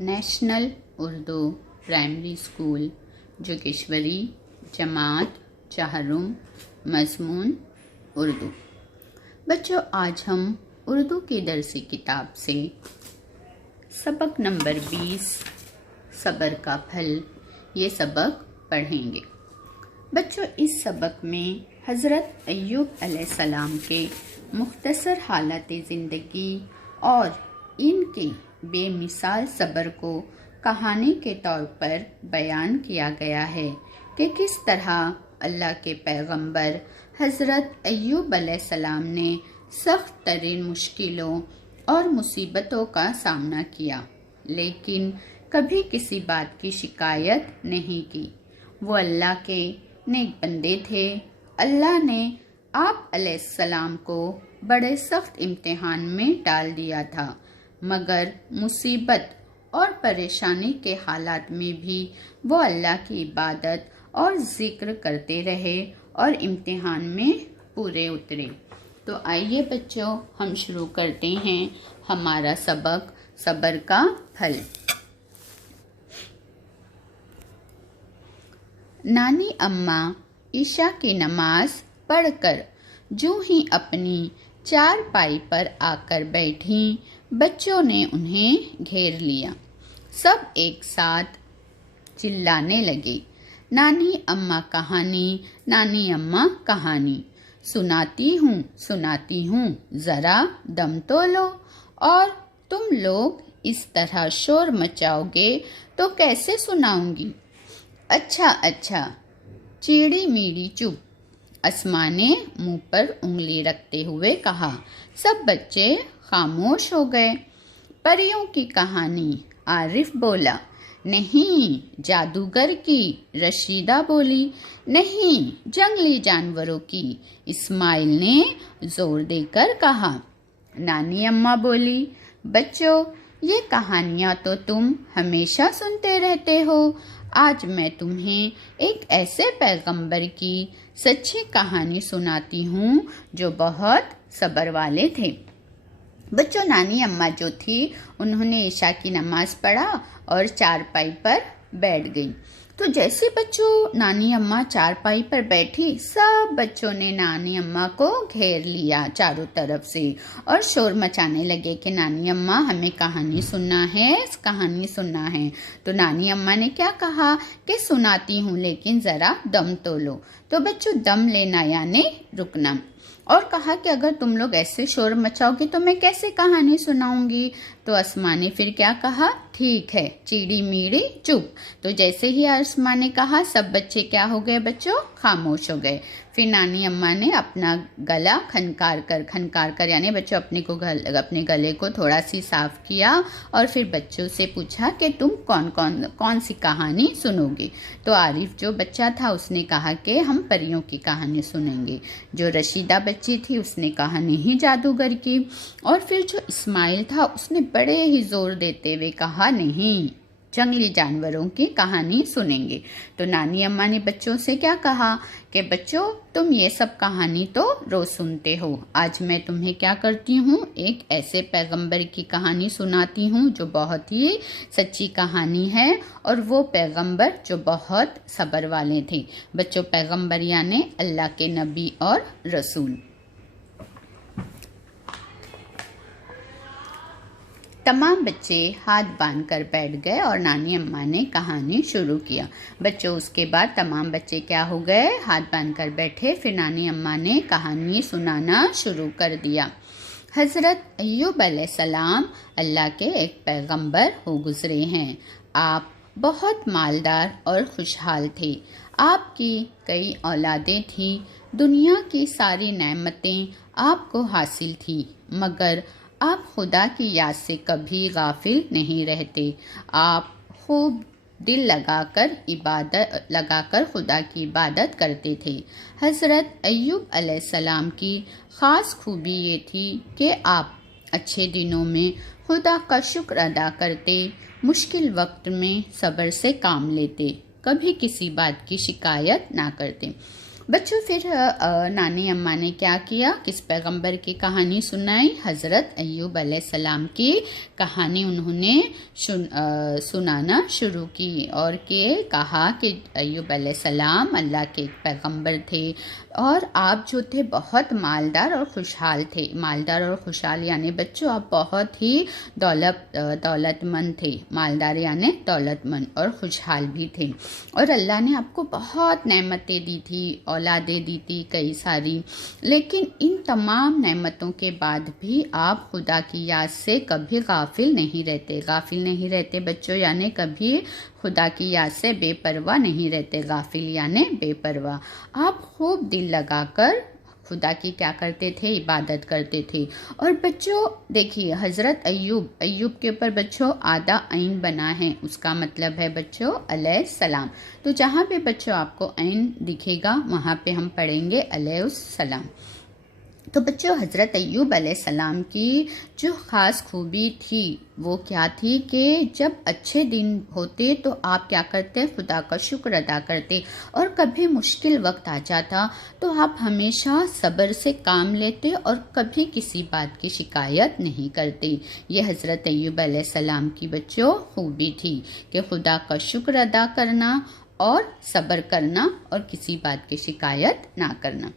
National Urdu primary school Jogeshwari, जमात चाहरुम, मज़मून उर्दू। बच्चों, आज हम उर्दू की दरसी किताब से सबक नंबर 20 सब्र का फल ये सबक पढ़ेंगे। बच्चों, इस सबक में हज़रत अय्यूब अलैहिस्सलाम के मुख्तसर हालत ज़िंदगी और इनके बेमिसाल सब्र को कहानी के तौर पर बयान किया गया है कि किस तरह अल्लाह के पैगंबर हज़रत अय्यूब अलैहिस्सलाम ने सख्त तरीन मुश्किलों और मुसीबतों का सामना किया, लेकिन कभी किसी बात की शिकायत नहीं की। वो अल्लाह के नेक बंदे थे। अल्लाह ने आप अलैहिस्सलाम को बड़े सख्त इम्तिहान में डाल दिया था, मगर मुसीबत और परेशानी के हालात में भी वो अल्लाह की इबादत और ज़िक्र करते रहे और इम्तिहान में पूरे उतरे। तो आइए बच्चों, हम शुरू करते हैं हमारा सबक सब्र का फल। नानी अम्मा ईशा की नमाज पढ़कर जो ही अपनी चारपाई पर आकर बैठी, बच्चों ने उन्हें घेर लिया। सब एक साथ चिल्लाने लगे, नानी अम्मा कहानी, नानी अम्मा कहानी, सुनाती हूँ, ज़रा दम तो लो। और तुम लोग इस तरह शोर मचाओगे तो कैसे सुनाऊंगी? अच्छा, चीड़ी मीड़ी चुप। अस्मा ने मुंह पर उंगली रखते हुए कहा। सब बच्चे खामोश हो गए। परियों की कहानी, आरिफ बोला। नहीं, जादूगर की, रशीदा बोली। नहीं, जंगली जानवरों की, इस्माइल ने जोर देकर कहा। नानी अम्मा बोली, बच्चों, ये कहानियाँ तो तुम हमेशा सुनते रहते हो। आज मैं तुम्हें एक ऐसे पैगंबर की सच्ची कहानी सुनाती हूँ जो बहुत सब्र वाले थे। बच्चों, नानी अम्मा जो थी उन्होंने ईशा की नमाज पढ़ा और चारपाई पर बैठ गई। तो जैसे बच्चों नानी अम्मा चारपाई पर बैठी, सब बच्चों ने नानी अम्मा को घेर लिया चारों तरफ से और शोर मचाने लगे कि नानी अम्मा हमें कहानी सुनना है। तो नानी अम्मा ने क्या कहा कि सुनाती हूँ, लेकिन ज़रा दम तो लो। तो बच्चों, दम लेना यानी रुकना। और कहा कि अगर तुम लोग ऐसे शोर मचाओगे तो मैं कैसे कहानी सुनाऊंगी? तो अस्मा ने फिर क्या कहा? ठीक है, चीड़ी मीड़ी चुप। तो जैसे ही अस्मा ने कहा, सब बच्चे क्या हो गए बच्चों? खामोश हो गए। फिर नानी अम्मा ने अपना गला खनकार कर यानी बच्चों अपने गले को थोड़ा सी साफ किया और फिर बच्चों से पूछा कि तुम कौन सी कहानी सुनोगे? तो आरिफ जो बच्चा था उसने कहा कि हम परियों की कहानी सुनेंगे। जो रशीदा बच्ची थी उसने कहा नहीं, जादूगर की। और फिर जो इस्माइल था उसने बड़े ही जोर देते हुए कहा नहीं, जंगली जानवरों की कहानी सुनेंगे। तो नानी अम्मा ने बच्चों से क्या कहा कि बच्चों, तुम ये सब कहानी तो रोज सुनते हो, आज मैं तुम्हें क्या करती हूँ, एक ऐसे पैगंबर की कहानी सुनाती हूँ जो बहुत ही सच्ची कहानी है, और वो पैगंबर जो बहुत सब्र वाले थे। बच्चों, पैगंबर यानी अल्लाह के नबी और रसूल। तमाम बच्चे हाथ बांधकर बैठ गए और नानी अम्मा ने कहानी शुरू किया। बच्चों, उसके बाद तमाम बच्चे क्या हो गए? हाथ बांधकर बैठे। फिर नानी अम्मा ने कहानी सुनाना शुरू कर दिया। हज़रत अय्यूब अलैहिस्सलाम अल्लाह के एक पैगंबर हो गुजरे हैं। आप बहुत मालदार और खुशहाल थे। आपकी कई औलादें थीं। दुनिया की सारी नेमतें आपको हासिल थी, मगर आप खुदा की याद से कभी गाफिल नहीं रहते। आप खूब दिल लगाकर खुदा की इबादत करते थे। हज़रत अय्यूब अलैहिस्सलाम की ख़ास खूबी ये थी कि आप अच्छे दिनों में खुदा का शुक्र अदा करते, मुश्किल वक्त में सब्र से काम लेते, कभी किसी बात की शिकायत ना करते। बच्चों फिर नानी अम्मा ने क्या किया, किस पैगंबर की कहानी सुनाई, हज़रत अय्यूब अलैहिस्सलाम की कहानी उन्होंने सुनाना शुरू की और कहा कि अय्यूब अलैहिस्सलाम अल्लाह के एक पैगंबर थे और आप जो थे बहुत मालदार और खुशहाल थे। मालदार और खुशहाल यानी बच्चों आप बहुत ही दौलतमंद थे। मालदार यानी दौलतमंद और खुशहाल भी थे और अल्लाह ने आपको बहुत नेमतें दी थी, औलादें दी थी कई सारी। लेकिन इन तमाम नेमतों के बाद भी आप खुदा की याद से कभी गाफिल नहीं रहते। गाफिल नहीं रहते बच्चों यानी कभी खुदा की याद से बेपरवाह नहीं रहते। गाफिल यानी बेपरवाह। आप खूब दिल लगाकर खुदा की क्या करते थे, इबादत करते थे। और बच्चों देखिए हज़रत अय्यूब के ऊपर बच्चों आधा ऐन बना है, उसका मतलब है बच्चों अलैहिस्सलाम। तो जहाँ पे बच्चों आपको ऐन दिखेगा वहाँ पे हम पढ़ेंगे अलैहिस्सलाम। तो बच्चों हज़रत अय्यूब अलैहिस्सलाम की जो ख़ास खूबी थी वो क्या थी कि जब अच्छे दिन होते तो आप क्या करते, खुदा का शुक्र अदा करते और कभी मुश्किल वक्त आ जाता तो आप हमेशा सब्र से काम लेते और कभी किसी बात की शिकायत नहीं करते। ये हज़रत अय्यूब अलैहिस्सलाम की बच्चों खूबी थी कि खुदा का शुक्र अदा करना और सब्र करना और किसी बात की शिकायत ना करना।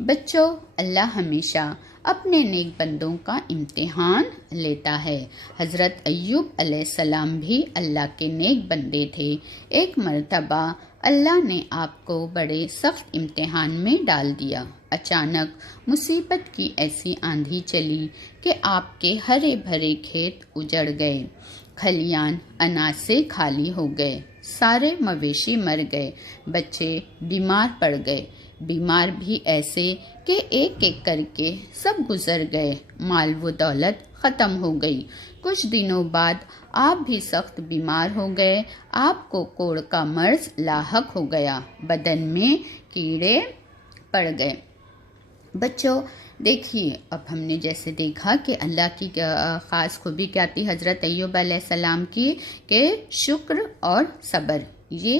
बच्चों अल्लाह हमेशा अपने नेक बंदों का इम्तिहान लेता है। हज़रत अय्यूब अलैहिस्सलाम भी अल्लाह के नेक बंदे थे। एक मर्तबा अल्लाह ने आपको बड़े सख्त इम्तिहान में डाल दिया। अचानक मुसीबत की ऐसी आंधी चली कि आपके हरे भरे खेत उजड़ गए, खलियान अनाज से खाली हो गए, सारे मवेशी मर गए, बच्चे बीमार पड़ गए। बीमार भी ऐसे कि एक एक करके सब गुजर गए, माल व दौलत ख़त्म हो गई। कुछ दिनों बाद आप भी सख्त बीमार हो गए। आपको कोढ़ का मर्ज लाहक हो गया, बदन में कीड़े पड़ गए। बच्चों देखिए अब हमने जैसे देखा कि अल्लाह की ख़ास खूबी क्या थी हज़रत अय्यूब अलैहिस्सलाम की, कि शुक्र और सब्र, ये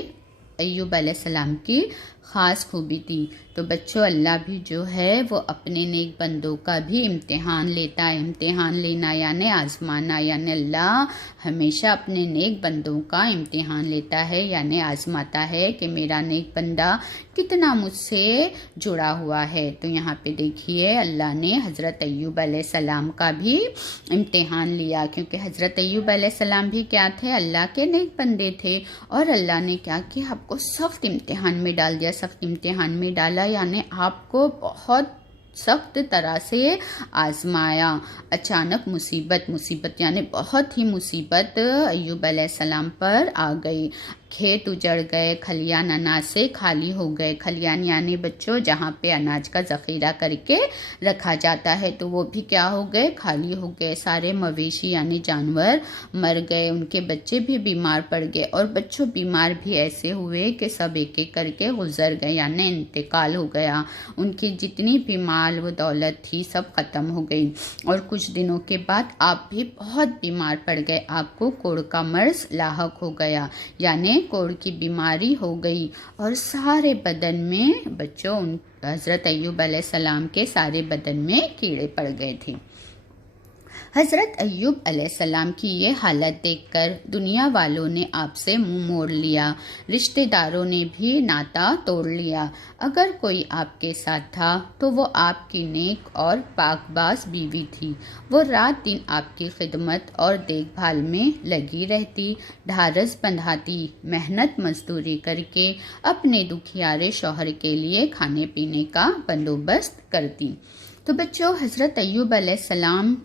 अय्यूब अलैहिस्सलाम की ख़ास खूबी थी। तो बच्चों अल्लाह भी जो है वो अपने नेक बंदों का भी इम्तिहान लेता है। इम्तिहान लेना यानी आज़माना, यानी अल्लाह हमेशा अपने नेक बंदों का इम्तिहान लेता है यानी आज़माता है कि मेरा नेक बंदा कितना मुझसे जुड़ा हुआ है। तो यहाँ पे देखिए अल्लाह ने हज़रत अय्यूब अलैहिस्सलाम का भी इम्तिहान लिया, क्योंकि हज़रत अय्यूब अलैहिस्सलाम भी क्या थे, अल्लाह के नेक बंदे थे। और अल्लाह ने क्या किया, आपको सख्त इम्तिहान में डाल दिया। सख्त इम्तिहान में डाला यानी आपको बहुत सख्त तरह से आजमाया। अचानक मुसीबत यानी बहुत ही मुसीबत अय्यूब अलैहिस्सलाम पर आ गई। खेत उजड़ गए, खलियान अनाज से खाली हो गए। खलियान यानी बच्चों जहाँ पे अनाज का ज़ख़ीरा करके रखा जाता है, तो वो भी क्या हो गए, खाली हो गए। सारे मवेशी यानी जानवर मर गए, उनके बच्चे भी बीमार पड़ गए। और बच्चों बीमार भी ऐसे हुए कि सब एक एक करके गुजर गए यानी इंतकाल हो गया। उनकी जितनी भी माल व दौलत थी सब ख़त्म हो गई। और कुछ दिनों के बाद आप भी बहुत बीमार पड़ गए, आपको कोढ़ का मर्ज लाहक हो गया यानी कोढ़ की बीमारी हो गई। और सारे बदन में बच्चों हज़रत अय्यूब अलैहिस्सलाम के सारे बदन में कीड़े पड़ गए थे। हज़रत अय्यूब अलैहिस्सलाम की ये हालत देखकर दुनिया वालों ने आपसे मुंह मोड़ लिया, रिश्तेदारों ने भी नाता तोड़ लिया। अगर कोई आपके साथ था तो वो आपकी नेक और पाकबाज बीवी थी। वो रात दिन आपकी खिदमत और देखभाल में लगी रहती, ढारस बंधाती, मेहनत मजदूरी करके अपने दुखियारे शौहर के लिए खाने पीने का बंदोबस्त करती। तो बच्चों हज़रत अय्यूब अलैहिस्सलाम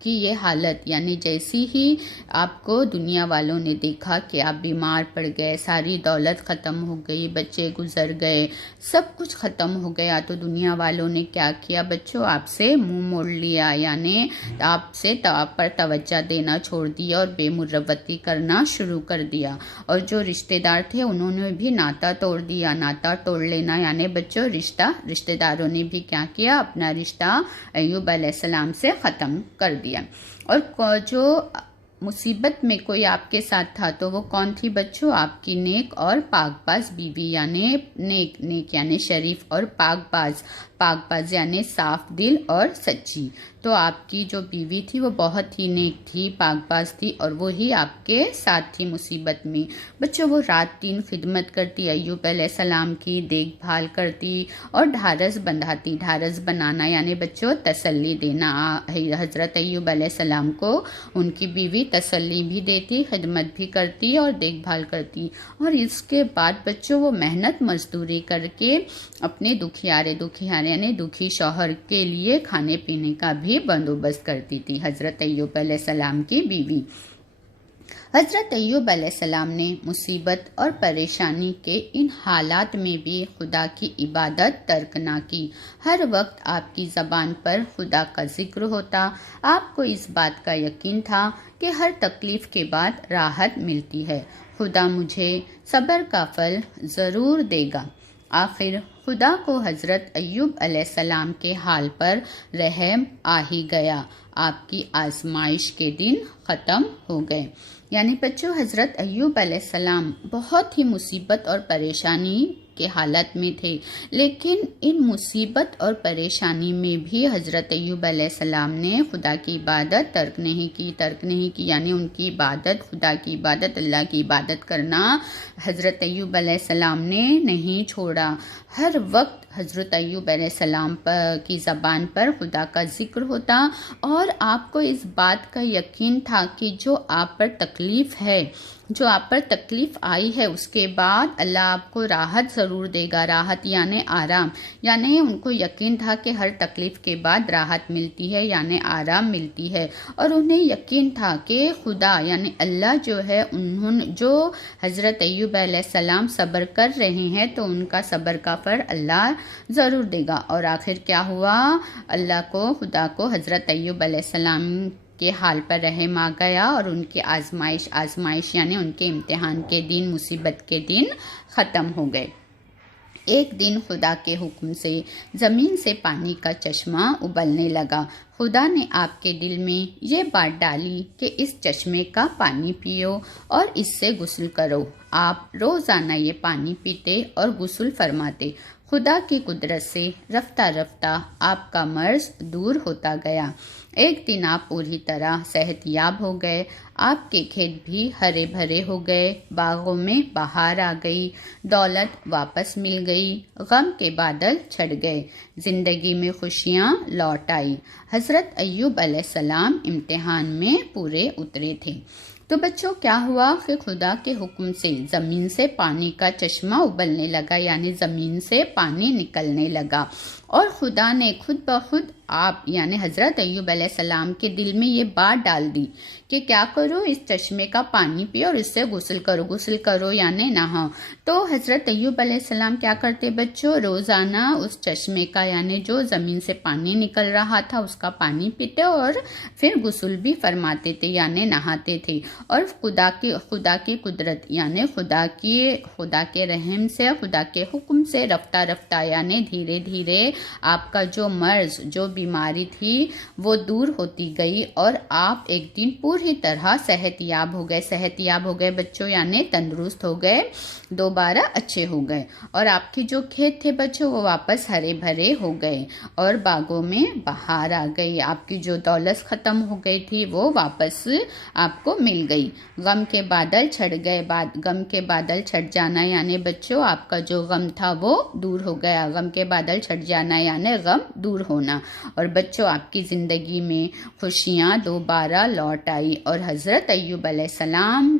कि ये हालत यानी जैसी ही आपको दुनिया वालों ने देखा कि आप बीमार पड़ गए, सारी दौलत ख़त्म हो गई, बच्चे गुजर गए, सब कुछ ख़त्म हो गया, तो दुनिया वालों ने क्या किया बच्चों, आपसे मुंह मोड़ लिया यानी आपसे आप पर तवज्जो देना छोड़ दिया और बेमुरवती करना शुरू कर दिया। और जो रिश्तेदार थे उन्होंने भी नाता तोड़ दिया। नाता तोड़ लेना यानी बच्चों रिश्तेदारों ने भी क्या किया, अपना रिश्ता अय्यूब अलैहिस्सलाम से ख़त्म कर दिया। और जो मुसीबत में कोई आपके साथ था तो वो कौन थी बच्चों? आपकी नेक और पाकबाज बीवी, यानी नेक यानी शरीफ और पाकबाज यानी साफ दिल और सच्ची। तो आपकी जो बीवी थी वो बहुत ही नेक थी, पाकबाज थी, और वो ही आपके साथ थी मुसीबत में। बच्चों वो रात दिन खिदमत करती, अय्यूब अलैहिस्सलाम की देखभाल करती और ढारस बंधाती। ढारस बनाना यानी बच्चों तसल्ली देना। हज़रत अय्यूब अलैहिस्सलाम को उनकी बीवी तसल्ली भी देती, खिदमत भी करती और देखभाल करती। और इसके बाद बच्चों वो मेहनत मजदूरी करके अपने दुखियारे यानी दुखी शौहर के लिए खाने पीने का भी बंदोबस्त करती थी, हज़रत अय्यूब अलैहिस्सलाम की बीवी। हज़रत अय्यूब अलैहिस्सलाम ने मुसीबत और परेशानी के इन हालात में भी खुदा की इबादत तर्क ना की। हर वक्त आपकी ज़बान पर खुदा का जिक्र होता। आपको इस बात का यकीन था कि हर तकलीफ़ के बाद राहत मिलती है। खुदा मुझे सब्र का फल ज़रूर देगा। आखिर खुदा को हज़रत अय्यूब अलैहिस्सलाम के हाल पर रहम आ ही गया। आपकी आजमाइश के दिन ख़त्म हो गए। यानी बच्चों हज़रत अय्यूब अलैहिस्सलाम बहुत ही मुसीबत और परेशानी के हालत में थे, लेकिन इन मुसीबत और परेशानी में भी हज़रत अय्यूब अलैहिस्सलाम ने खुदा की इबादत तर्क नहीं की, यानी उनकी इबादत, खुदा की इबादत, अल्लाह की इबादत करना हज़रत अय्यूब अलैहिस्सलाम ने नहीं छोड़ा। हर वक्त हज़रत अय्यूब अलैहिस्सलाम की ज़बान पर खुदा का जिक्र होता और आपको इस बात का यकीन था कि जो आप पर तकलीफ़ है, जो आप पर तकलीफ़ आई है, उसके बाद अल्लाह आपको राहत ज़रूर देगा। राहत यानी आराम, यानी उनको यकीन था कि हर तकलीफ़ के बाद राहत मिलती है, यानी आराम मिलती है। और उन्हें यकीन था कि खुदा यानी अल्लाह जो है, उन्होंने जो हज़रत अय्यूब अलैहिस्सलाम सब्र कर रहे हैं तो उनका सब्र का फल अल्लाह ज़रूर देगा। और आखिर क्या हुआ? खुदा को हज़रत अय्यूब अलैहिस्सलाम के हाल पर रहम आ गया और उनकी आजमाइश यानी उनके इम्तिहान के दिन, मुसीबत के दिन ख़त्म हो गए। एक दिन खुदा के हुक्म से ज़मीन से पानी का चश्मा उबलने लगा। खुदा ने आपके दिल में ये बात डाली कि इस चश्मे का पानी पियो और इससे गुस्ल करो। आप रोज़ाना ये पानी पीते और गुस्ल फरमाते। खुदा की कुदरत से रफ्ता रफ्ता आपका मर्ज दूर होता गया। एक दिन आप पूरी तरह सेहतयाब हो गए। आपके खेत भी हरे भरे हो गए, बागों में बहार आ गई, दौलत वापस मिल गई, गम के बादल छट गए, जिंदगी में खुशियाँ लौट आई। हज़रत अय्यूब अलैहिस्सलाम इम्तिहान में पूरे उतरे थे। तो बच्चों क्या हुआ कि खुदा के हुक्म से ज़मीन से पानी का चश्मा उबलने लगा, यानी ज़मीन से पानी निकलने लगा। और खुदा ने खुद ब खुद आप यानी हज़रत अय्यूब अलैहिस्सलाम के दिल में ये बात डाल दी कि क्या करो, इस चश्मे का पानी पियो और इससे गुस्ल करो यानी नहाओ। तो हज़रत अय्यूब अलैहिस्सलाम क्या करते बच्चों? रोज़ाना उस चश्मे का यानी जो ज़मीन से पानी निकल रहा था उसका पानी पीते और फिर गुस्ल भी फरमाते थे यानी नहाते थे। और खुदा की कुदरत यानी खुदा के रहम से, खुदा के हुक्म से रफ्ता रफ्ता यानी धीरे धीरे आपका जो मर्ज, जो बीमारी थी वो दूर होती गई और आप एक दिन पूरी तरह सेहतयाब हो गए बच्चों, यानी तंदुरुस्त हो गए, दोबारा अच्छे हो गए। और आपके जो खेत थे बच्चों वो वापस हरे भरे हो गए और बागों में बहार आ गई। आपकी जो दौलत ख़त्म हो गई थी वो वापस आपको मिल गई। गम के बादल छट जाना यानी बच्चों आपका जो गम था वो दूर हो गया। गम के बादल छट जाना यानी गम दूर होना। और बच्चों आपकी ज़िंदगी में खुशियाँ दोबारा लौट आई। और हज़रत अय्यूब अलैहिस्सलाम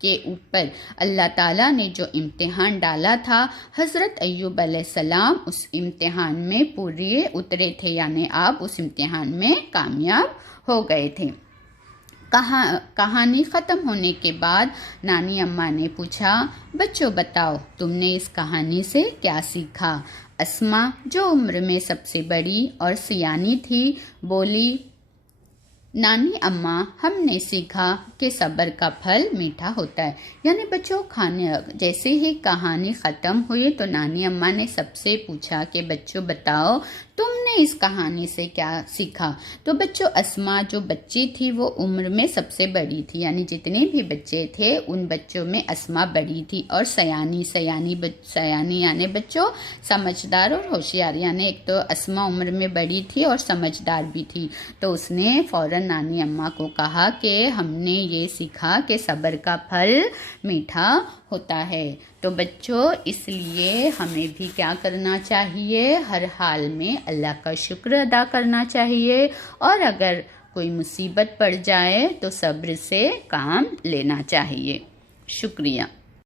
के ऊपर अल्लाह ताला ने जो इम्तिहान डाला था, हज़रत अय्यूब अलैहिस्सलाम उस इम्तिहान में पूरे उतरे थे, यानी आप उस इम्तिहान में कामयाब हो गए थे। कहानी ख़त्म होने के बाद नानी अम्मा ने पूछा, बच्चों बताओ तुमने इस कहानी से क्या सीखा? अस्मा जो उम्र में सबसे बड़ी और सियानी थी बोली, नानी अम्मा हमने सीखा कि सब्र का फल मीठा होता है। यानी बच्चों जैसे ही कहानी ख़त्म हुई तो नानी अम्मा ने सबसे पूछा कि बच्चों बताओ तुमने इस कहानी से क्या सीखा? तो बच्चों, अस्मा जो बच्ची थी वो उम्र में सबसे बड़ी थी, यानी जितने भी बच्चे थे उन बच्चों में अस्मा बड़ी थी। और सयानी यानी बच्चों समझदार और होशियार, यानी एक तो अस्मा उम्र में बड़ी थी और समझदार भी थी। तो उसने फौरन नानी अम्मा को कहा कि हमने ये सीखा कि सब्र का फल मीठा होता है। तो बच्चों, इसलिए हमें भी क्या करना चाहिए? हर हाल में अल्लाह का शुक्र अदा करना चाहिए, और अगर कोई मुसीबत पड़ जाए तो सब्र से काम लेना चाहिए। शुक्रिया।